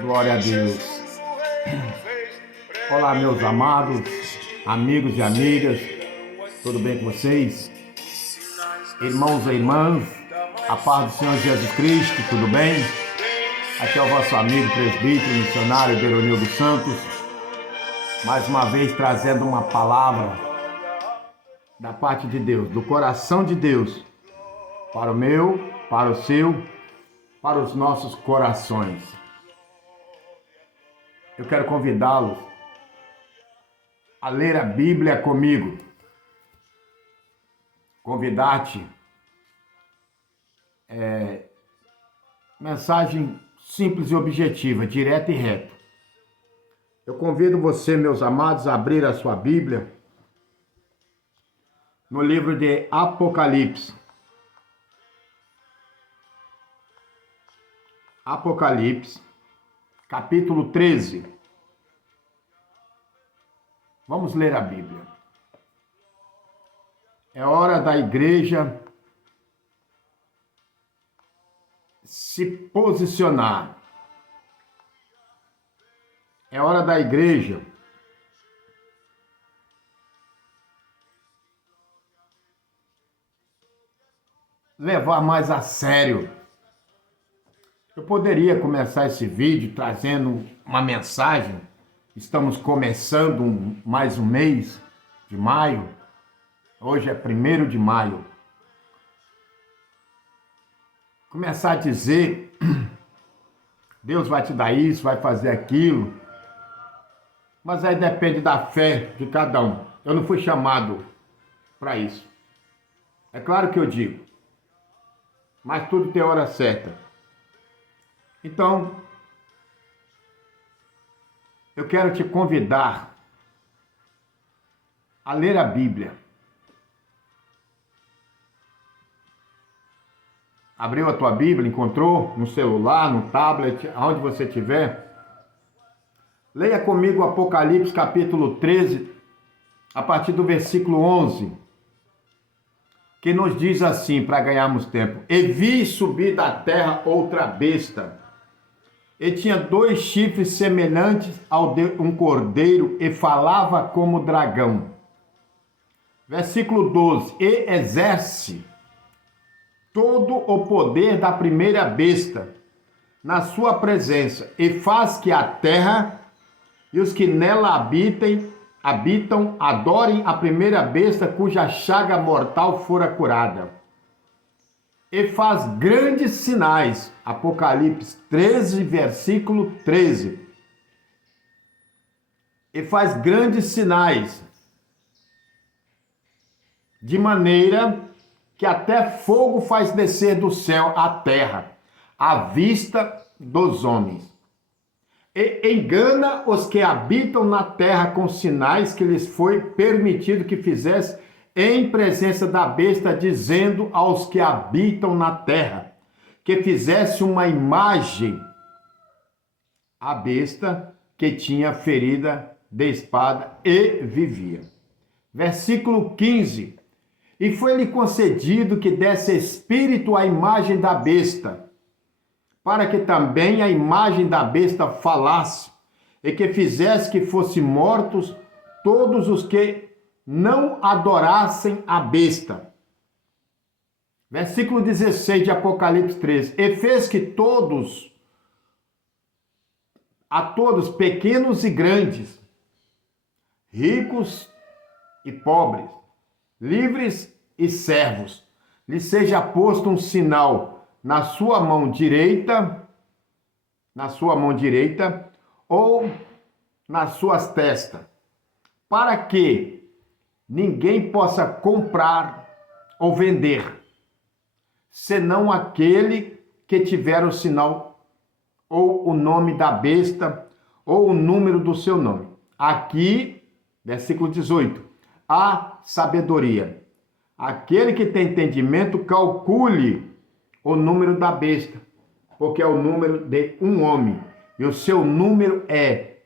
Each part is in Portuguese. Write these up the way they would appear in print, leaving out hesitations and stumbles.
Glória a Deus. Olá, meus amados, amigos e amigas, tudo bem com vocês? Irmãos e irmãs, a paz do Senhor Jesus Cristo, tudo bem? Aqui é o vosso amigo presbítero, missionário Deronildo Santos, mais uma vez trazendo uma palavra da parte de Deus, do coração de Deus, para o meu, para o seu, para os nossos corações. Eu quero convidá-los a ler a Bíblia comigo. Convidar-te. Mensagem simples e objetiva, direta e reta. Eu convido você, meus amados, a abrir a sua Bíblia no livro de Apocalipse. Apocalipse, capítulo 13. Vamos ler a Bíblia. É hora da igreja se posicionar. É hora da igreja levar mais a sério. Eu poderia começar esse vídeo trazendo uma mensagem. Estamos começando mais um mês de maio. Hoje é 1º de maio. Começar a dizer, Deus vai te dar isso, vai fazer aquilo. Mas aí depende da fé de cada um. Eu não fui chamado para isso. É claro que eu digo. Mas tudo tem hora certa. Então, eu quero te convidar a ler a Bíblia. Abriu a tua Bíblia, encontrou no celular, no tablet, aonde você estiver. Leia comigo Apocalipse capítulo 13, a partir do versículo 11, que nos diz assim, para ganharmos tempo: E vi subir da terra outra besta, e tinha 2 chifres semelhantes ao de um cordeiro, e falava como dragão. Versículo 12: E exerce todo o poder da primeira besta na sua presença, e faz que a terra e os que nela habitam adorem a primeira besta cuja chaga mortal fora curada. E faz grandes sinais. Apocalipse 13, versículo 13. E faz grandes sinais, de maneira que até fogo faz descer do céu à terra, à vista dos homens. E engana os que habitam na terra com sinais que lhes foi permitido que fizesse em presença da besta, dizendo aos que habitam na terra que fizesse uma imagem à besta que tinha ferida de espada e vivia. Versículo 15. E foi-lhe concedido que desse espírito à imagem da besta, para que também a imagem da besta falasse, e que fizesse que fossem mortos todos os que não adorassem a besta. Versículo 16 de Apocalipse 13. E fez que a todos, pequenos e grandes, ricos e pobres, livres e servos, lhe seja posto um sinal na sua mão direita ou nas suas testas, para que ninguém possa comprar ou vender, senão aquele que tiver o sinal ou o nome da besta ou o número do seu nome. Aqui, versículo 18, a sabedoria. Aquele que tem entendimento, calcule o número da besta, porque é o número de um homem, e o seu número é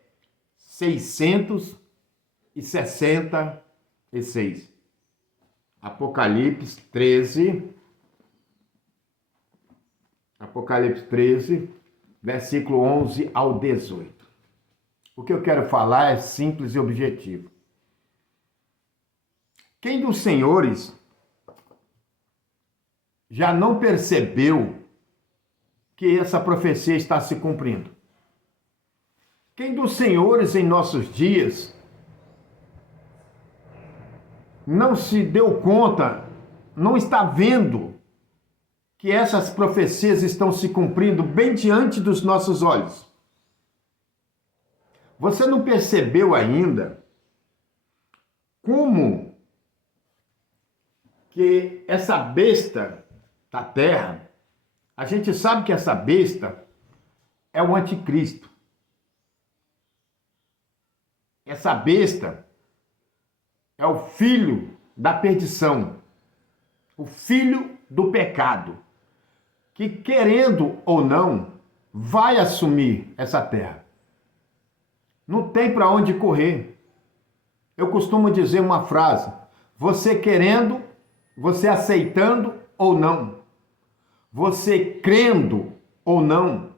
666. Apocalipse 13, versículo 11 ao 18. O que eu quero falar é simples e objetivo. Quem dos senhores já não percebeu que essa profecia está se cumprindo? Quem dos senhores em nossos dias não se deu conta, não está vendo que essas profecias estão se cumprindo bem diante dos nossos olhos? Você não percebeu ainda como que essa besta da terra, a gente sabe que essa besta é o anticristo. Essa besta é o filho da perdição, o filho do pecado, que querendo ou não, vai assumir essa terra. Não tem para onde correr. Eu costumo dizer uma frase: você querendo, você aceitando ou não, você crendo ou não,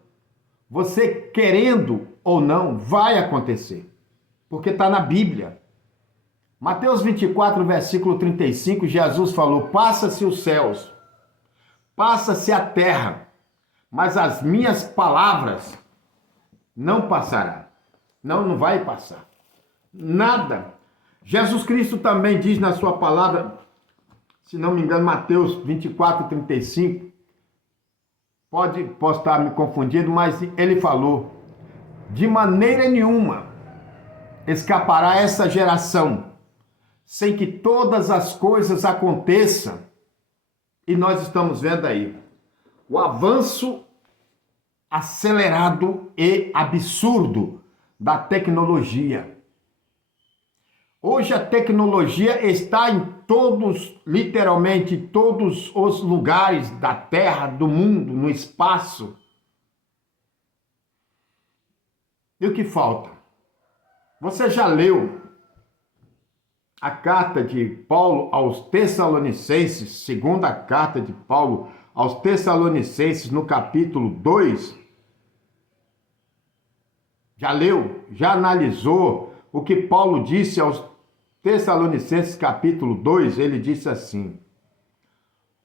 você querendo ou não, vai acontecer. Porque está na Bíblia. Mateus 24, versículo 35, Jesus falou: passa-se os céus, passa-se a terra, mas as minhas palavras não passarão. Não vai passar. Nada. Jesus Cristo também diz na sua palavra, se não me engano, Mateus 24, 35, posso estar me confundindo, mas ele falou: de maneira nenhuma escapará essa geração sem que todas as coisas aconteçam. E nós estamos vendo aí o avanço acelerado e absurdo da tecnologia. Hoje a tecnologia está em todos, literalmente todos os lugares da Terra, do mundo, no espaço. E o que falta? Você já leu a carta de Paulo aos Tessalonicenses, segunda carta de Paulo aos Tessalonicenses, no capítulo 2? Já leu? Já analisou o que Paulo disse aos Tessalonicenses, capítulo 2? Ele disse assim: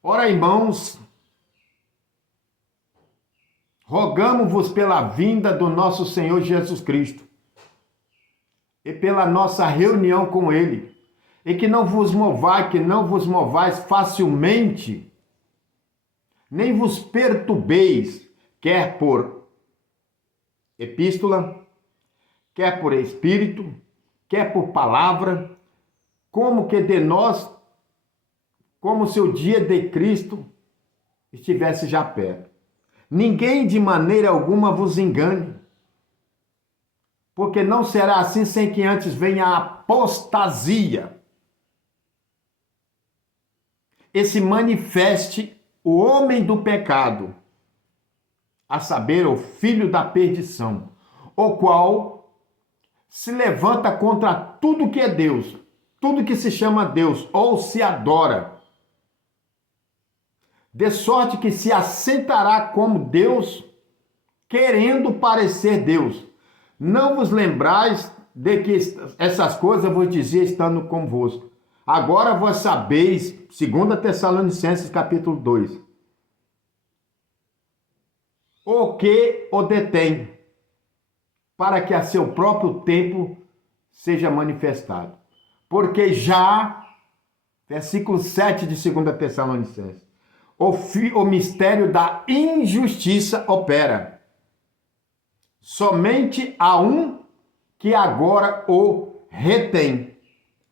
ora, irmãos, rogamo-vos pela vinda do nosso Senhor Jesus Cristo e pela nossa reunião com Ele, e que não vos movais facilmente, nem vos perturbeis, quer por epístola, quer por espírito, quer por palavra, como que de nós, como se o dia de Cristo estivesse já perto. Ninguém de maneira alguma vos engane, porque não será assim sem que antes venha a apostasia e se manifeste o homem do pecado, a saber, o filho da perdição, o qual se levanta contra tudo que é Deus, tudo que se chama Deus ou se adora, de sorte que se assentará como Deus, querendo parecer Deus. Não vos lembrais de que essas coisas vos dizia estando convosco. Agora vós sabeis, 2 Tessalonicenses capítulo 2, o que o detém, para que a seu próprio tempo seja manifestado. Porque já, versículo 7 de 2 Tessalonicenses, o mistério da injustiça opera. Somente há um que agora o retém,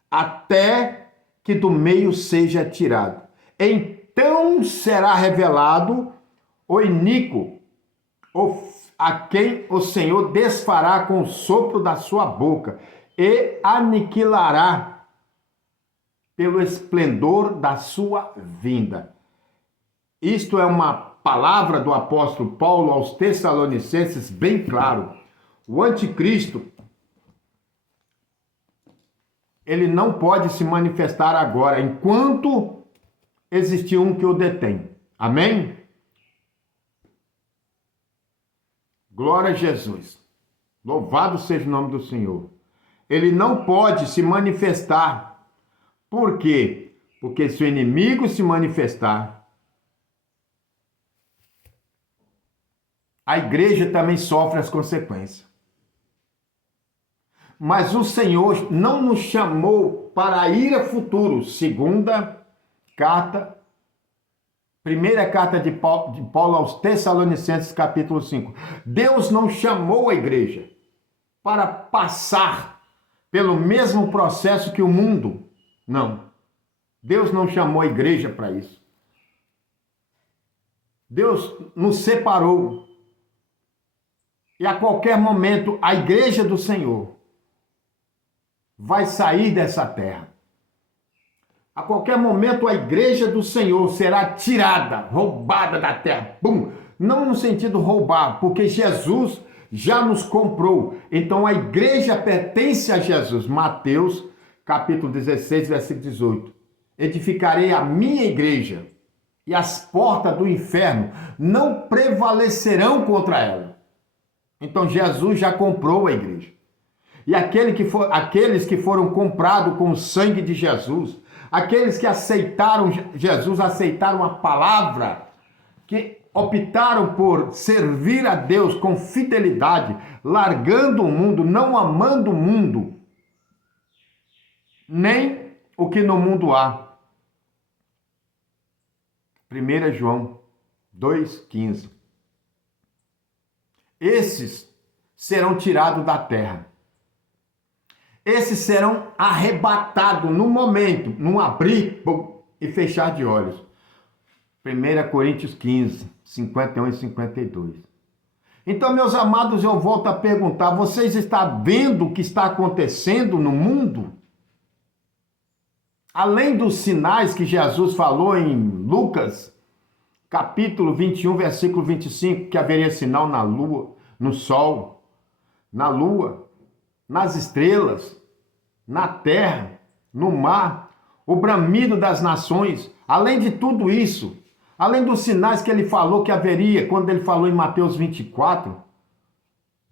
até que do meio seja tirado. Então será revelado o iníquo, a quem o Senhor desfará com o sopro da sua boca e aniquilará pelo esplendor da sua vinda. Isto é uma palavra do apóstolo Paulo aos Tessalonicenses bem claro. O anticristo, ele não pode se manifestar agora, enquanto existir um que o detém. Amém? Glória a Jesus. Louvado seja o nome do Senhor. Ele não pode se manifestar. Por quê? Porque se o inimigo se manifestar, a igreja também sofre as consequências. Mas o Senhor não nos chamou para a ira futuro. Primeira carta de Paulo aos Tessalonicenses, capítulo 5. Deus não chamou a igreja para passar pelo mesmo processo que o mundo. Não. Deus não chamou a igreja para isso. Deus nos separou. E a qualquer momento, a igreja do Senhor vai sair dessa terra. A qualquer momento a igreja do Senhor será tirada, roubada da terra. Bum! Não no sentido roubar, porque Jesus já nos comprou. Então a igreja pertence a Jesus. Mateus capítulo 16, versículo 18. Edificarei a minha igreja e as portas do inferno não prevalecerão contra ela. Então Jesus já comprou a igreja. E aqueles que foram comprados com o sangue de Jesus, aqueles que aceitaram Jesus, aceitaram a palavra, que optaram por servir a Deus com fidelidade, largando o mundo, não amando o mundo, nem o que no mundo há. 1 João 2,15. Esses serão tirados da terra. Esses serão arrebatados no momento, num abrir e fechar de olhos. 1 Coríntios 15, 51 e 52. Então, meus amados, eu volto a perguntar, vocês estão vendo o que está acontecendo no mundo? Além dos sinais que Jesus falou em Lucas, capítulo 21, versículo 25, que haveria sinal na lua, no sol, na lua, nas estrelas, na terra, no mar, o bramido das nações. Além de tudo isso, além dos sinais que ele falou que haveria, quando ele falou em Mateus 24,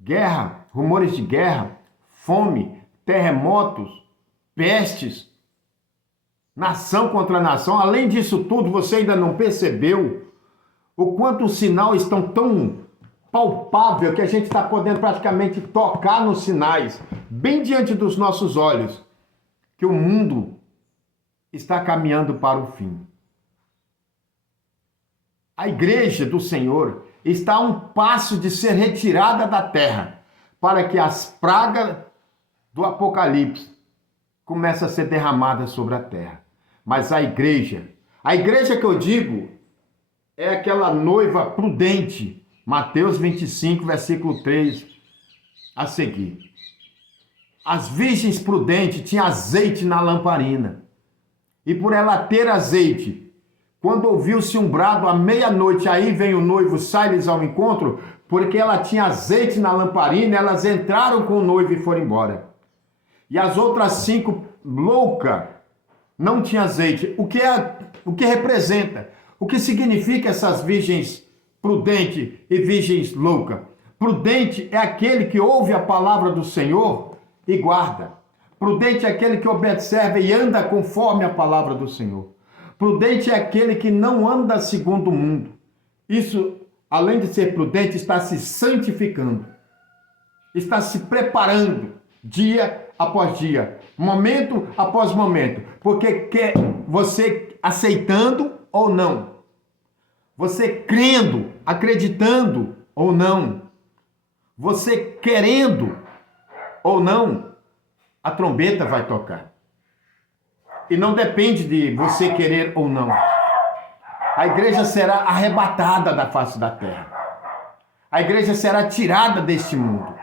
guerra, rumores de guerra, fome, terremotos, pestes, nação contra nação. Além disso tudo, você ainda não percebeu o quanto os sinais estão tão palpável que a gente está podendo praticamente tocar nos sinais, bem diante dos nossos olhos, que o mundo está caminhando para o fim. A igreja do Senhor está a um passo de ser retirada da terra, para que as pragas do Apocalipse comecem a ser derramadas sobre a terra. Mas a igreja que eu digo, é aquela noiva prudente, Mateus 25, versículo 3 a seguir. As virgens prudentes tinham azeite na lamparina. E por ela ter azeite, quando ouviu-se um brado à meia-noite, aí vem o noivo, sai-lhes ao encontro, porque ela tinha azeite na lamparina, elas entraram com o noivo e foram embora. E as outras 5 loucas não tinham azeite. O que representa? O que significa essas virgens prudente e virgens louca? Prudente é aquele que ouve a palavra do Senhor e guarda. Prudente é aquele que observa e anda conforme a palavra do Senhor. Prudente é aquele que não anda segundo o mundo. Isso, além de ser prudente, está se santificando. Está se preparando dia após dia, momento após momento. Porque quer você aceitando ou não. Você crendo, acreditando ou não, você querendo ou não, a trombeta vai tocar. E não depende de você querer ou não. A igreja será arrebatada da face da terra. A igreja será tirada deste mundo.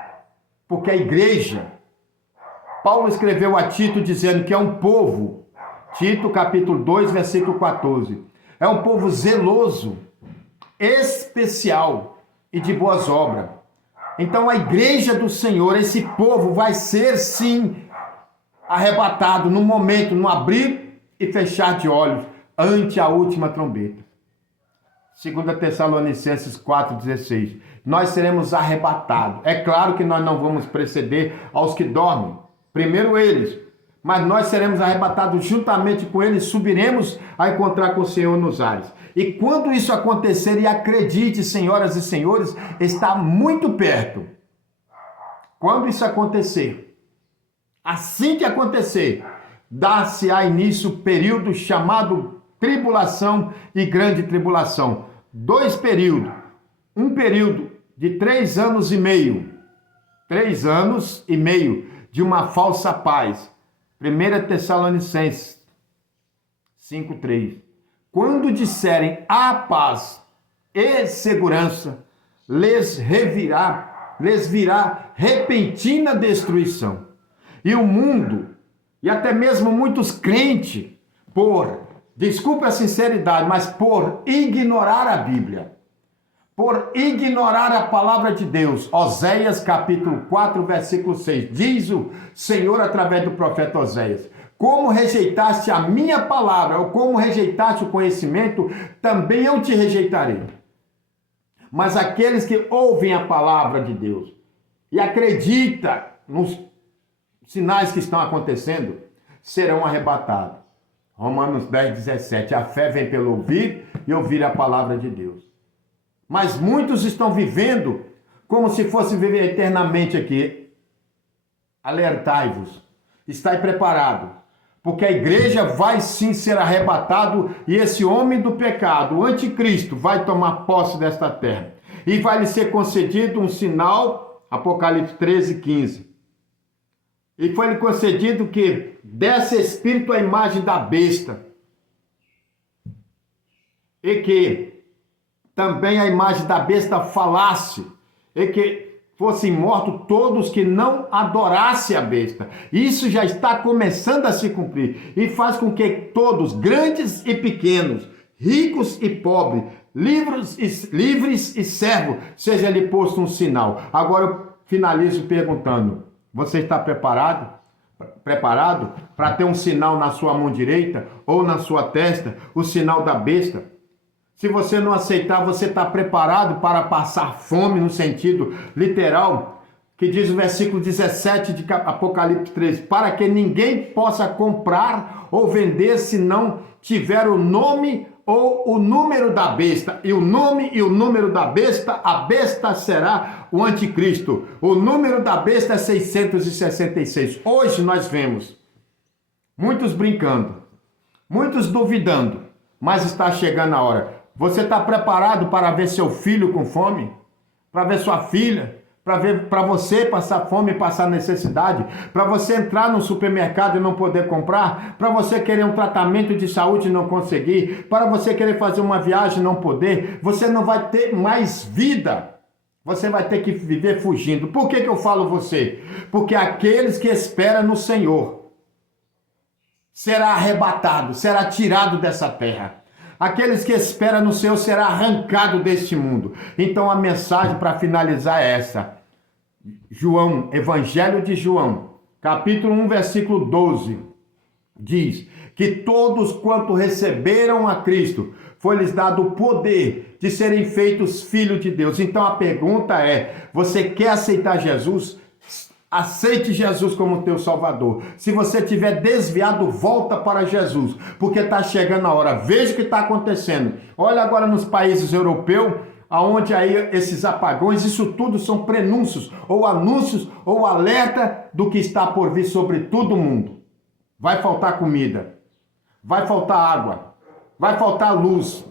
Porque a igreja, Paulo escreveu a Tito dizendo que é um povo, Tito capítulo 2, versículo 14, é um povo zeloso, especial e de boas obras. Então a igreja do Senhor, esse povo vai ser sim arrebatado no momento, no abrir e fechar de olhos, ante a última trombeta. 2 Tessalonicenses 4,16. Nós seremos arrebatados. É claro que nós não vamos preceder aos que dormem. Primeiro eles. Mas nós seremos arrebatados juntamente com eles, subiremos a encontrar com o Senhor nos ares. E quando isso acontecer, e acredite, senhoras e senhores, está muito perto. Quando isso acontecer, assim que acontecer, dá-se-á início o período chamado tribulação e grande tribulação. 2 períodos. Um período de 3 anos e meio. 3 anos e meio de uma falsa paz. 1 Tessalonicenses 5,3. Quando disserem a paz e segurança, lhes virá repentina destruição. E o mundo, e até mesmo muitos crentes, desculpe a sinceridade, mas por ignorar a Bíblia, por ignorar a palavra de Deus. Oséias capítulo 4, versículo 6, diz o Senhor através do profeta Oséias: como rejeitaste a minha palavra, ou como rejeitaste o conhecimento, também eu te rejeitarei. Mas aqueles que ouvem a palavra de Deus e acreditam nos sinais que estão acontecendo, serão arrebatados. Romanos 10, 17. A fé vem pelo ouvir e ouvir a palavra de Deus. Mas muitos estão vivendo como se fosse viver eternamente aqui. Alertai-vos. Estai preparado. Porque a igreja vai sim ser arrebatado e esse homem do pecado, o anticristo, vai tomar posse desta terra. E vai lhe ser concedido um sinal, Apocalipse 13, 15. E foi-lhe concedido que desse espírito a imagem da besta. E que também a imagem da besta falasse, e que fossem mortos todos que não adorassem a besta. Isso já está começando a se cumprir, e faz com que todos, grandes e pequenos, ricos e pobres, livres e servos, seja lhe posto um sinal. Agora eu finalizo perguntando: você está preparado? Preparado para ter um sinal na sua mão direita ou na sua testa, o sinal da besta? Se você não aceitar, você está preparado para passar fome no sentido literal, que diz o versículo 17 de Apocalipse 13, para que ninguém possa comprar ou vender se não tiver o nome ou o número da besta. E o nome e o número da besta, a besta será o anticristo. O número da besta é 666. Hoje nós vemos muitos brincando, muitos duvidando, mas está chegando a hora. Você está preparado para ver seu filho com fome? Para ver sua filha? Para você passar fome e passar necessidade? Para você entrar no supermercado e não poder comprar? Para você querer um tratamento de saúde e não conseguir? Para você querer fazer uma viagem e não poder? Você não vai ter mais vida. Você vai ter que viver fugindo. Por que eu falo você? Porque aqueles que esperam no Senhor será arrebatado, será tirado dessa terra. Aqueles que esperam no Senhor será arrancado deste mundo. Então a mensagem para finalizar é essa. João, Evangelho de João, capítulo 1, versículo 12, diz que todos quanto receberam a Cristo, foi-lhes dado o poder de serem feitos filhos de Deus. Então a pergunta é: você quer aceitar Jesus? Aceite Jesus como teu Salvador. Se você estiver desviado, volta para Jesus, porque está chegando a hora. Veja o que está acontecendo. Olha agora nos países europeus, aonde aí esses apagões, isso tudo são prenúncios, ou anúncios, ou alerta do que está por vir sobre todo mundo. Vai faltar comida, vai faltar água, vai faltar luz,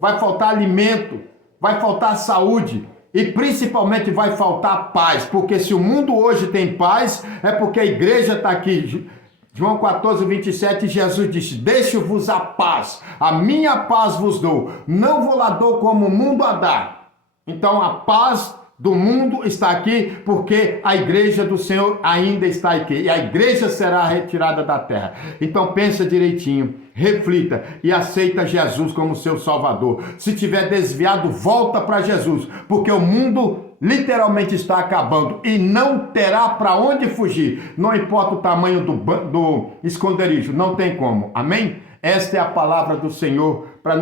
vai faltar alimento, vai faltar saúde. E principalmente vai faltar paz, porque se o mundo hoje tem paz, é porque a igreja está aqui. João 14, 27, Jesus disse: deixo-vos a paz, a minha paz vos dou, não vou lá dou como o mundo a dá. Então a paz do mundo está aqui, porque a igreja do Senhor ainda está aqui, e a igreja será retirada da terra. Então pensa direitinho, reflita e aceita Jesus como seu Salvador. Se tiver desviado, volta para Jesus, porque o mundo literalmente está acabando e não terá para onde fugir. Não importa o tamanho do esconderijo, não tem como. Amém? Esta é a palavra do Senhor para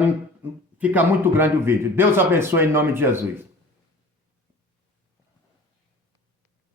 Fica muito grande o vídeo. Deus abençoe em nome de Jesus.